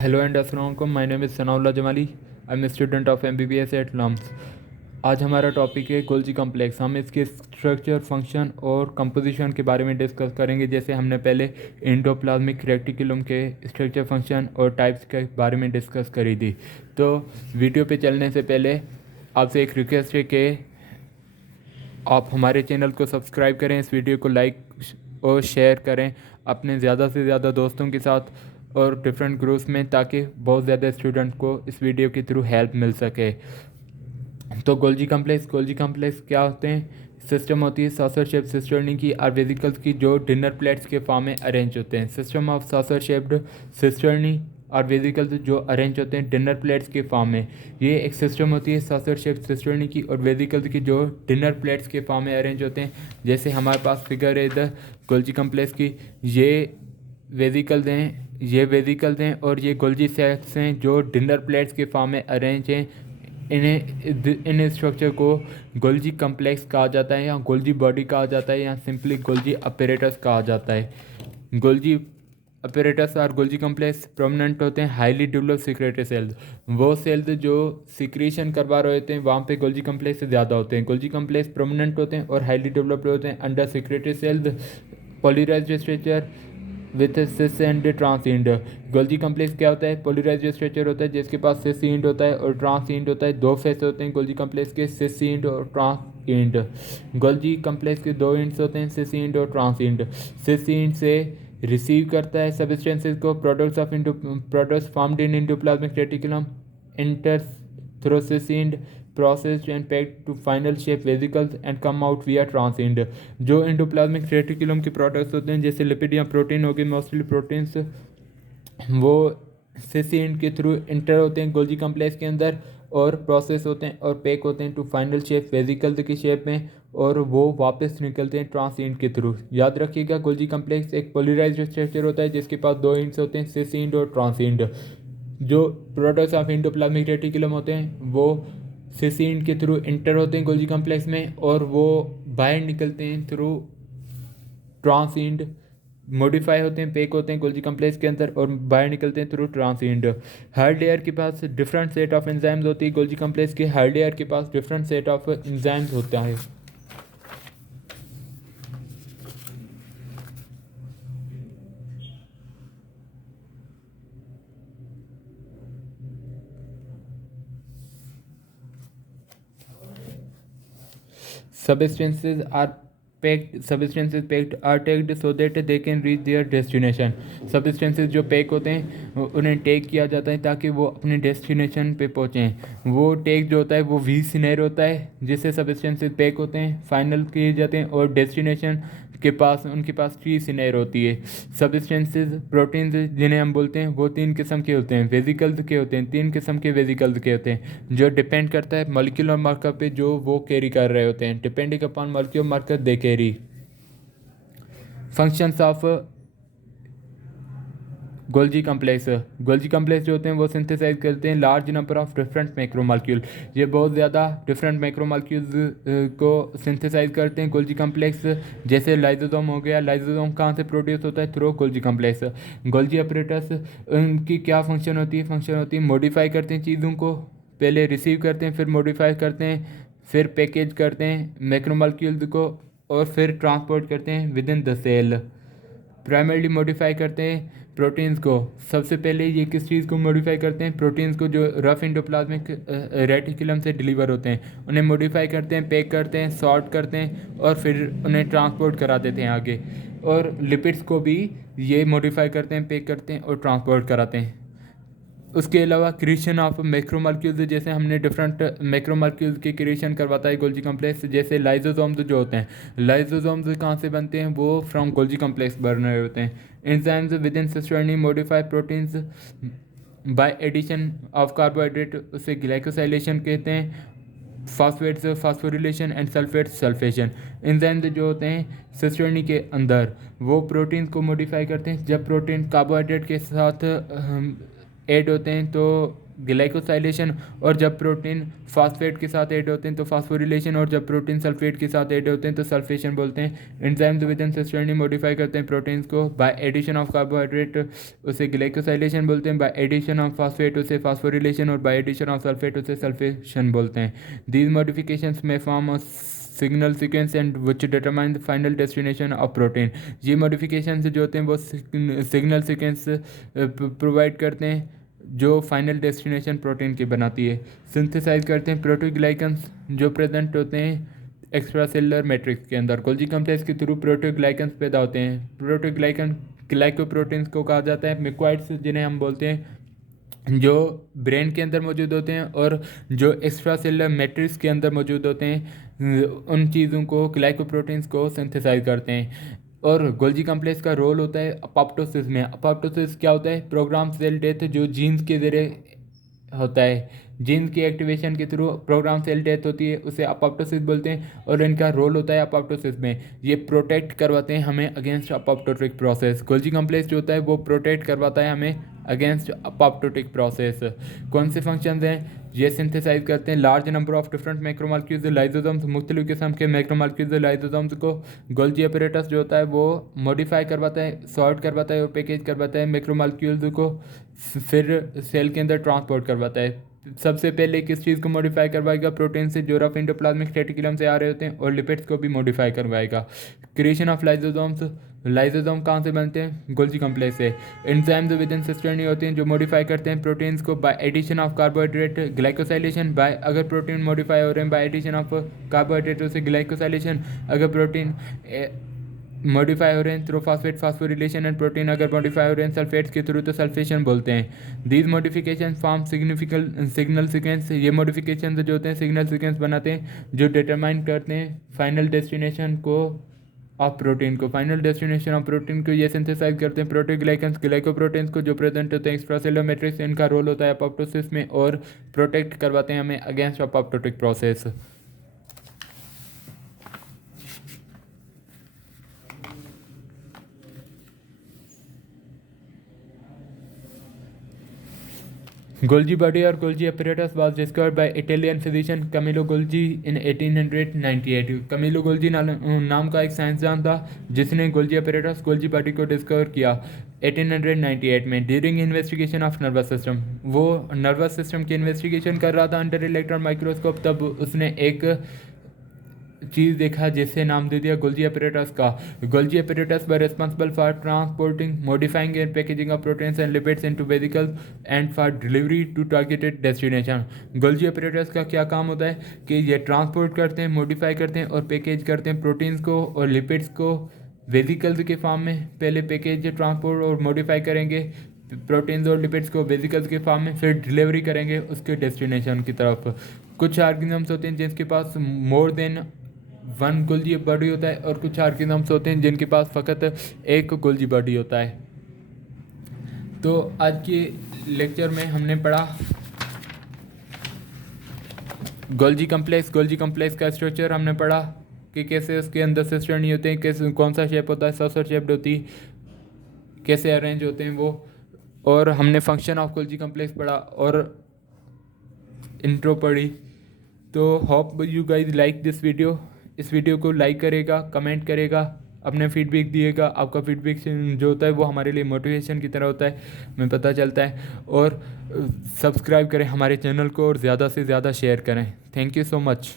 Hello and अस्सलाम वालेकुम। My name is Sanaullah Jamali. I am student of MBBS at LUMS. आज हमारा टॉपिक है गोल्जी कम्प्लेक्स। हम इसके स्ट्रक्चर, फंक्शन और कंपोजिशन के बारे में डिस्कस करेंगे। जैसे हमने पहले एंडोप्लाज्मिक रेटिकुलम के स्ट्रक्चर, फंक्शन और टाइप्स के बारे में डिस्कस करी थी। तो वीडियो पे चलने से पहले आपसे एक रिक्वेस्ट है कि आप हमारे चैनल को सब्सक्राइब करें, इस वीडियो को लाइक और शेयर करें अपने ज़्यादा से ज़्यादा दोस्तों के साथ और डिफरेंट ग्रुप्स में, ताकि बहुत ज़्यादा स्टूडेंट को इस वीडियो के थ्रू हेल्प मिल सके। तो गोल्जी कम्प्लेक्स क्या होते हैं? सिस्टम होती है सॉसर शेप सिस्टर्नी की और वेसिकल्स की, जो डिनर प्लेट्स के फॉर्म में अरेंज होते हैं। System of saucer shaped cisternae और वेसिकल्स जो अरेंज होते हैं डिनर प्लेट्स के फॉर्म में। ये एक सिस्टम होती है सॉसर शेप सिस्टर्नी की और वेसिकल्स की, जो डिनर प्लेट्स के फॉर्म में अरेंज होते हैं। जैसे हमारे पास फिगर है इधर गोल्जी कम्प्लेक्स की। ये वेसिकल्स हैं और ये गोल्जी सेल्स हैं जो डिनर प्लेट्स के फॉर्म में अरेंज हैं। इन स्ट्रक्चर को गोल्जी कम्प्लेक्स कहा जाता है, या गोल्जी बॉडी कहा जाता है, या सिंपली गोल्जी अपैरेटस कहा जाता है। गोल्जी अपैरेटस और गोल्जी कम्प्लेक्स प्रोमिनेंट होते हैं हाईली डेवलप्ड सिक्रेटरी सेल्स। वो सेल्स जो सिक्रीशन करवा रहे होते हैं वहाँ पे गोल्जी कम्प्लेक्स ज़्यादा होते हैं। गोल्जी कम्प्लेक्स प्रोमिनेंट होते हैं और हाईली डेवलप्ड होते हैं under secretory cells. Polarised structure with cis and trans end. Golgi complex क्या होता है? पोलराइज्ड स्ट्रक्चर होता है जिसके पास सिस एंड होता है और ट्रांस एंड होता है। दो फेस होते हैं गोल्जी कम्प्लेक्स के, सिस एंड और ट्रांस एंड। गोल्जी कम्प्लेक्स के दो एंड्स होते हैं, सिस एंड और ट्रांस एंड। सिस एंड से रिसीव करता है सब्सटेंसेस को, products formed in endoplasmic reticulum enters through end, processed and packed to final shape vesicles and come out via trans-end। जो एंडोप्लाज्मिक रेटिकुलम के products होते हैं जैसे लिपिड या प्रोटीन हो गए, मोस्टली प्रोटीन्स, वो सिस एंड के थ्रू इंटर होते हैं गोल्जी कम्प्लेक्स के अंदर और प्रोसेस होते हैं और पैक होते हैं टू फाइनल शेप वेसिकल्स की शेप में, और वो वापस निकलते हैं ट्रांस एंड के थ्रू। याद रखिएगा गोल्जी कम्प्लेक्स एक पोलराइज्ड स्ट्रक्चर होता है जिसके पास दो एंड्स होते हैं, सिस एंड और ट्रांस एंड। जो प्रोडक्ट्स ऑफ एंडोप्लाज्मिक रेटिकुलम होते हैं वो सिस एंड के थ्रू इंटर होते हैं गोल्जी कम्प्लेक्स में, और वो बाहर निकलते हैं थ्रू ट्रांस एंड, मॉडिफाई होते हैं, पैक होते हैं गोल्जी कम्प्लेक्स के अंदर और बाहर निकलते हैं थ्रू ट्रांस एंड। हर लेयर के पास डिफरेंट सेट ऑफ एंजाइम्स होती है गोल्जी कम्प्लेक्स के, हर लेयर के पास डिफरेंट सेट ऑफ एंजाइम्स होता है। Substances packed are tagged so that they can reach their destination। Substances जो पैक होते हैं उन्हें टैग किया जाता है ताकि वो अपने डेस्टिनेशन पे पहुँचें। वो टैग जो होता है वो वी सिनेर होता है जिससे सबस्टेंसेस पैक होते हैं, फाइनल किए जाते हैं, और डेस्टिनेशन के पास उनके पास टी सिनेर होती है। सबस्टेंसेस प्रोटीन्स जिन्हें हम बोलते हैं वो तीन किस्म के होते हैं, वेसिकल्स के होते हैं, तीन किस्म के वेसिकल्स के होते हैं, जो डिपेंड करता है मॉलिक्यूलर मार्कर पे जो वो कैरी कर रहे होते हैं। Depending upon molecular marker they carry. Functions of Golgi complex जो होते हैं वो सिंथेसाइज करते हैं large number of different macromolecule. ये बहुत ज़्यादा डिफरेंट मैक्रोमॉलिक्यूल्स को सिंथेसाइज करते हैं गोल्जी कम्प्लेक्स। जैसे लाइसोसोम हो गया, लाइसोसोम कहाँ से प्रोड्यूस होता है? Through Golgi complex. Golgi apparatus उनकी क्या फंक्शन होती है? मॉडिफाई करते हैं चीज़ों को, पहले रिसीव करते हैं, फिर मॉडिफाई करते हैं, फिर पैकेज करते हैं मैक्रोमॉलिक्यूल्स को, और फिर ट्रांसपोर्ट करते हैं within the cell. Primarily modify करते हैं प्रोटीन्स को। सबसे पहले ये किस चीज़ को मॉडिफाई करते हैं? प्रोटीन्स को जो रफ एंडोप्लाज्मिक रेटिकुलम से डिलीवर होते हैं उन्हें मॉडिफाई करते हैं, पैक करते हैं, सॉर्ट करते हैं और फिर उन्हें ट्रांसपोर्ट करा देते हैं आगे। और लिपिड्स को भी ये मॉडिफाई करते हैं, पैक करते हैं और ट्रांसपोर्ट कराते हैं। उसके अलावा क्रिएशन ऑफ मैक्रोमॉलिक्यूल्स, जैसे हमने डिफरेंट मैक्रोमॉलिक्यूल्स की क्रिएशन करवाता है गोल्जी कम्प्लेक्स। जैसे लाइसोसोम्स जो होते हैं, लाइसोसोम्स कहाँ से बनते हैं? वो फ्रॉम गोल्जी कम्प्लेक्स बन रहे होते हैं। Enzymes within cisternae modify proteins by addition of carbohydrate, उसे ग्लाइकोसाइलेशन कहते हैं। Phosphates phosphorylation and sulphates sulphation. Enzymes जो होते हैं सिस्टर्नी के अंदर वो प्रोटीन्स को मॉडिफाई करते हैं। जब प्रोटीन कार्बोहाइड्रेट के साथ ऐड होते हैं तो ग्लाइकोसाइलेशन, और जब प्रोटीन फास्फेट के साथ ऐड होते हैं तो फास्फोरिलेशन, और जब प्रोटीन सल्फेट के साथ ऐड होते हैं तो सल्फेशन बोलते हैं। Enzymes within cisternae modify करते हैं प्रोटीन्स को बाय एडिशन ऑफ कार्बोहाइड्रेट, उसे ग्लाइकोसाइलेशन बोलते हैं। बाय एडिशन ऑफ फास्फेट उसे फास्फोरिलेशन, और बाय एडिशन ऑफ सल्फेट उसे सल्फेशन बोलते हैं। दीज मॉडिफिकेशंस में form a signal sequence and which determine the final destination of protein. ये मॉडिफिकेशन जो होते हैं वो सिग्नल सीक्वेंस प्रोवाइड करते हैं जो फाइनल डेस्टिनेशन प्रोटीन की बनाती है। सिंथेसाइज करते हैं प्रोटीग्लाइकन्स जो प्रेजेंट होते हैं एक्स्ट्रा सेलुलर मैट्रिक्स के अंदर। गोल्जी कॉम्प्लेक्स के थ्रू प्रोटीग्लाइकन्स पैदा होते हैं। प्रोटीग्लाइकन ग्लाइकोप्रोटीन्स को कहा जाता है। मिक्वाइड्स जिन्हें हम बोलते हैं जो ब्रेन के अंदर मौजूद होते हैं और जो एक्स्ट्रा सेलुलर मैट्रिक्स के अंदर मौजूद होते हैं, उन चीज़ों को ग्लाइकोप्रोटीन्स को सिंथेसाइज करते हैं। और गोल्जी कॉम्प्लेक्स का रोल होता है अपोप्टोसिस में। अपोप्टोसिस क्या होता है? प्रोग्राम सेल डेथ जो जीन्स के जरिए होता है। जीन्स की एक्टिवेशन के थ्रू प्रोग्राम सेल डेथ होती है, उसे अपोप्टोसिस बोलते हैं। और इनका रोल होता है अपोप्टोसिस में, ये प्रोटेक्ट करवाते हैं हमें against apoptotic process. Golgi complex जो होता है वो प्रोटेक्ट करवाता है हमें अगेंस्ट अपोप्टोटिक प्रोसेस। कौन से फंक्शंस हैं? ये सिंथेसाइज करते हैं large number of different macromolecules lysosomes, मुख्तलिफ किस्म के मैक्रोमोलेक्यूल्स लाइसोसोम्स को गोल्जी अपैरेटस जो होता है वो मॉडिफाई करवाता है, सॉर्ट करवाता है और पैकेज करवाता है मैक्रोमोलेक्यूल्स को, फिर सेल के अंदर ट्रांसपोर्ट करवाता है। सबसे पहले किस चीज़ को मॉडिफाई करवाएगा? प्रोटीन से जो रफ एंडोप्लाज्मिक रेटिकुलम से आ रहे होते हैं, और लिपिड्स को भी मॉडिफाई करवाएगा। क्रिएशन ऑफ लाइसोसोम्स, लाइसोसोम कहाँ से बनते हैं? गोल्जी कॉम्प्लेक्स से। एंजाइम्स विद इन सिस्टर्नी होते हैं जो मॉडिफाई करते हैं प्रोटीन्स को by addition of carbohydrate glycosylation. By अगर प्रोटीन मॉडिफाई हो रहे हैं बाय एडिशन ऑफ कार्बोहाइड्रेट उसे ग्लाइकोसाइलेशन। अगर प्रोटीन मॉडिफाई हो रहे हैं through phosphate phosphorylation, and protein अगर मॉडिफाई हो रहे हैं सल्फेट्स के थ्रू तो सल्फेशन बोलते हैं। These modification form significant signal sequence. ये मॉडिफिकेशन जो होते हैं सिग्नल सीक्वेंस बनाते हैं जो डिटरमाइन करते हैं फाइनल डेस्टिनेशन को ऑफ प्रोटीन को। फाइनल डेस्टिनेशन ऑफ प्रोटीन को ये सिंथेसाइज करते हैं प्रोटीग्लाइकन्स ग्लाइकोप्रोटीन्स को जो प्रेजेंट होते हैं एक्स्ट्रासेलुलर मैट्रिक्स। इनका रोल होता है अपोप्टोसिस में और प्रोटेक्ट करवाते हैं हमें against apoptotic process. Golgi body or Golgi apparatus was discovered by Italian physician Camillo Golgi in 1898। Camillo Golgi नाम का एक साइंसदान था जिसने गोल्जी apparatus गोल्जी बॉडी को डिस्कवर किया 1898 में। During investigation of nervous system, वो नर्वस सिस्टम की इन्वेस्टिगेशन कर रहा था अंडर इलेक्ट्रॉन माइक्रोस्कोप। तब उसने एक चीज़ देखा जिससे नाम दे दिया गोल्जी apparatus का। Golgi apparatus were responsible for transporting, modifying and packaging of proteins and lipids into vesicles and for delivery to targeted destination। Golgi apparatus का क्या काम होता है कि ये ट्रांसपोर्ट करते हैं, मॉडिफाई करते हैं और पैकेज करते हैं प्रोटीन्स को और लिपिड्स को वेसिकल्स के फॉर्म में। पहले पैकेज ट्रांसपोर्ट और मॉडिफाई करेंगे प्रोटीन्स और लिपिड्स को वेसिकल्स के फॉर्म में, फिर डिलीवरी करेंगे उसके डेस्टिनेशन की तरफ। कुछ ऑर्गेनिजम्स होते हैं जिनके पास more than one Golgi body होता है और कुछ ऑर्गेनिजम्स होते हैं जिनके पास फ़कत एक गोल्जी बॉडी होता है। तो आज के लेक्चर में हमने पढ़ा गोल्जी कॉम्प्लेक्स का स्ट्रक्चर हमने पढ़ा कि कैसे उसके अंदर सिस्टर्नी होते हैं, कैसे कौन सा शेप होता है, सॉसर शेप्ड होती, कैसे अरेंज होते हैं वो, और हमने फंक्शन ऑफ गोल्जी कॉम्प्लेक्स पढ़ा और इंट्रो पढ़ी। तो hope you guys like this video. इस वीडियो को लाइक करेगा, कमेंट करेगा, अपने फीडबैक दिएगा। आपका फीडबैक जो होता है वो हमारे लिए मोटिवेशन की तरह होता है, हमें पता चलता है। और सब्सक्राइब करें हमारे चैनल को और ज़्यादा से ज़्यादा शेयर करें। Thank you so much.